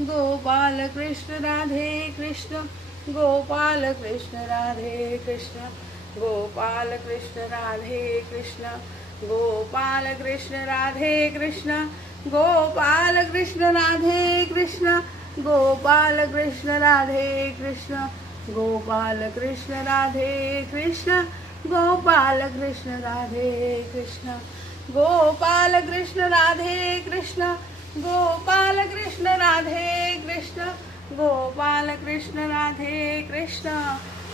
Gopal Krishna Radhe Krishna Gopal Krishna Radhe Krishna Gopal Krishna Radhe Krishna Gopal Krishna Radhe Krishna Gopal Krishna Radhe Krishna Gopal Krishna Radhe Krishna Gopal Krishna Radhe Krishna Gopal Krishna Radhe Krishna Gopal Krishna Radhe Krishna Gopal Krishna Radhe Krishna Gopal Krishna Radhe Krishna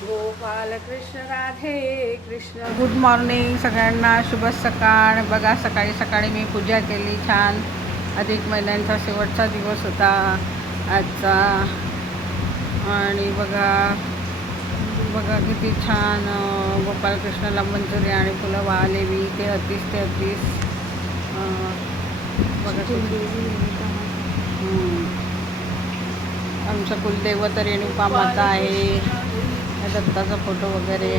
Gopal Krishna Radhe Krishna. Good morning सगळ्यांना, शुभ सकाळ. बघा सकाळी सकाळी मी पूजा केली छान. अधिक महिन्यांचा शेवटचा दिवस होता आजचा. आणि बघा बघा किती छान गोपालकृष्णाला मंजुरी आणि फुलं वाहलेली. ते अतिस बघा आमचं कुलदैवत रेणुका माता आहे. दत्ताचा फोटो वगैरे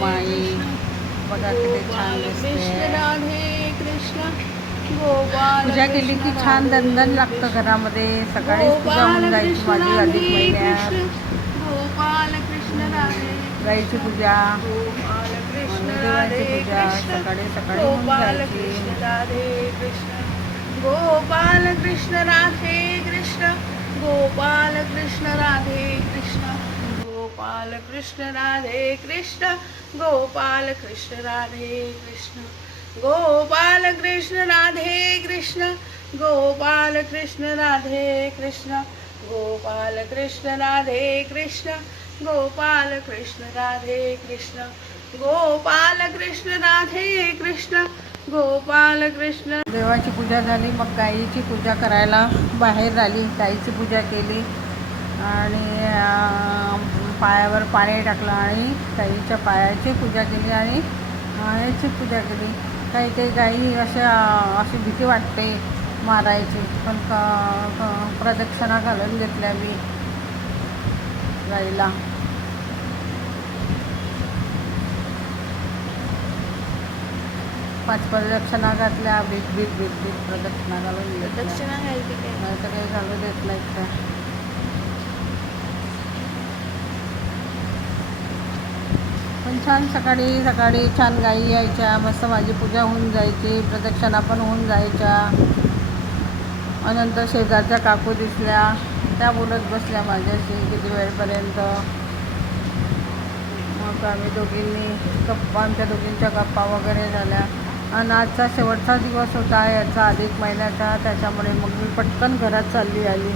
माळी बघा किती छान दिसते. पूजा केली की छान दणदण लागतं घरामध्ये. सकाळीच पूजा होऊन जायची माझी अधिक महिन्यात. गाईची पूजा, देवाची पूजा सकाळी सकाळी होऊन जायची. गोपाल कृष्ण राधे कृष्ण गोपाल कृष्ण राधे कृष्ण गोपाल कृष्ण राधे कृष्ण गोपाल कृष्ण राधे कृष्ण गोपाल कृष्ण राधे कृष्ण गोपाल कृष्ण राधे कृष्ण गोपाल कृष्ण राधे कृष्ण गोपाल कृष्ण राधे कृष्ण गोपाल कृष्ण राधे कृष्ण गोपाल कृष्ण. देवाची पूजा झाली, मग गाईची पूजा करायला बाहेर आली. गाईची पूजा केली आणि पायावर पाणी टाकलं आणि गाईच्या पायाची पूजा केली आणि याची पूजा केली. काही काही गाई अशी भीती वाटते मारायची, पण प्रदक्षिणा घालून घेतल्या मी गाईला. पाच प्रदक्षिणा घातल्या. भीत प्रदक्षिणा घालून दक्षिणा घालते काय? नाही तर काही घालू देत नाही का. पण छान सकाळी सकाळी छान गाई यायच्या, मस्त माझी पूजा होऊन जायची, प्रदक्षिणा पण होऊन जायच्या. नंतर शेजारच्या काकू दिसल्या, त्या बोलत बसल्या माझ्याशी किती वेळपर्यंत. मग आम्ही दोघींनी आमच्या दोघींच्या गप्पा वगैरे झाल्या. आणि आजचा शेवटचा दिवस होता याचा अधिक महिन्याचा, त्याच्यामुळे मग मी पटकन घरात चालली आली.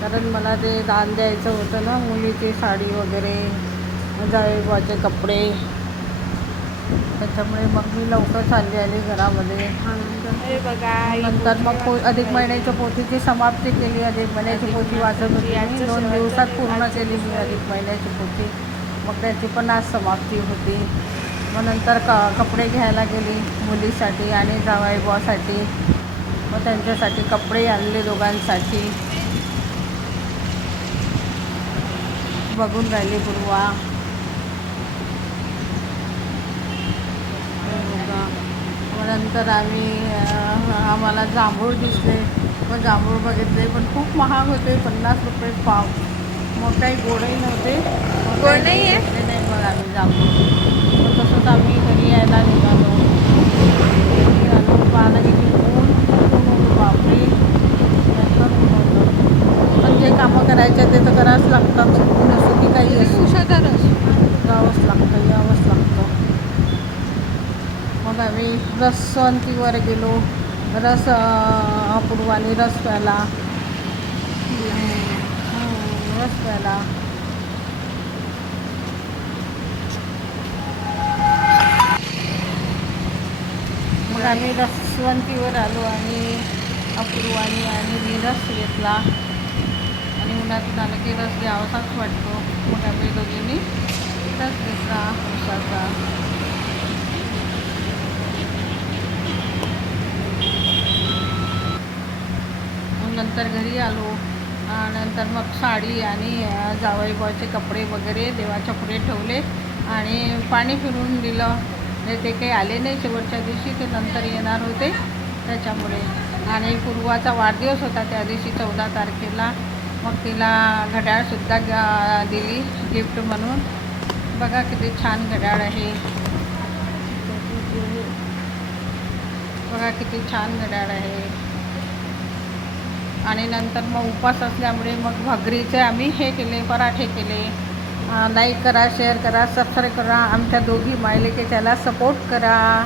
कारण मला ते दान द्यायचं होतं ना, मुलीची साडी वगैरे, जावईबाचे कपडे, त्याच्यामुळे मग मी लवकर चालली आली घरामध्ये. नंतर मग अधिक महिन्याच्या पोथीची समाप्ती केली. अधिक महिन्याची पोथी वाचत होती मी. 2 दिवसात पूर्ण केली मी अधिक महिन्याची पोथी. मग त्याची पण आज समाप्ती होती. मग नंतर कपडे घ्यायला गेली मुलीसाठी आणि जावईबासाठी. मग त्यांच्यासाठी कपडे आणले दोघांसाठी. बघून राहिली पूर्वा. मग नंतर आम्हाला जांभूळ दिसले. मग जांभूळ बघितले, पण खूप महाग होते, 50 रुपये पाव. मग काही गोडही नव्हते. गोड नाही आहे. नाही मग आम्ही जांभूळ. मग तसंच आम्ही घरी यायला निघालो. पाहायला किती ऊन बापरे, पण जे कामं करायचे ते तर करावंच लागतात. जसं की काही असं जावंच लागतं, यावंच लागतं. मग आम्ही रसवंतीवर गेलो. अपूर्वाने रस प्याला. मग आम्ही रसवंतीवर आलो आणि अपूर्वाने आणि मी रस घेतला. आणि उन्हातून आलं की रस घ्यावासाच वाटतो. मग आम्ही दोघींनी रस घेतला उसाचा. नंतर घरी आलो. नंतर मग साडी आणि जावईबाचे कपडे वगैरे देवाच्या पुढे ठेवले आणि पाणी फिरून दिलं. ते काही आले नाही शेवटच्या दिवशी, ते नंतर येणार होते त्याच्यामुळे. आणि पूर्वाचा वाढदिवस होता त्या दिवशी 14 तारखेला. मग तिला घड्याळसुद्धा दिली गिफ्ट म्हणून. बघा किती छान घड्याळ आहे. बघा किती छान घड्याळ आहे. आणि नंतर मग उपवास असल्यामुळे मग भगरीचे आम्ही हे केले, पराठे केले. लाईक करा, शेअर करा, सबस्क्राईब करा. आमच्या दोघी मायलेके त्याला सपोर्ट करा.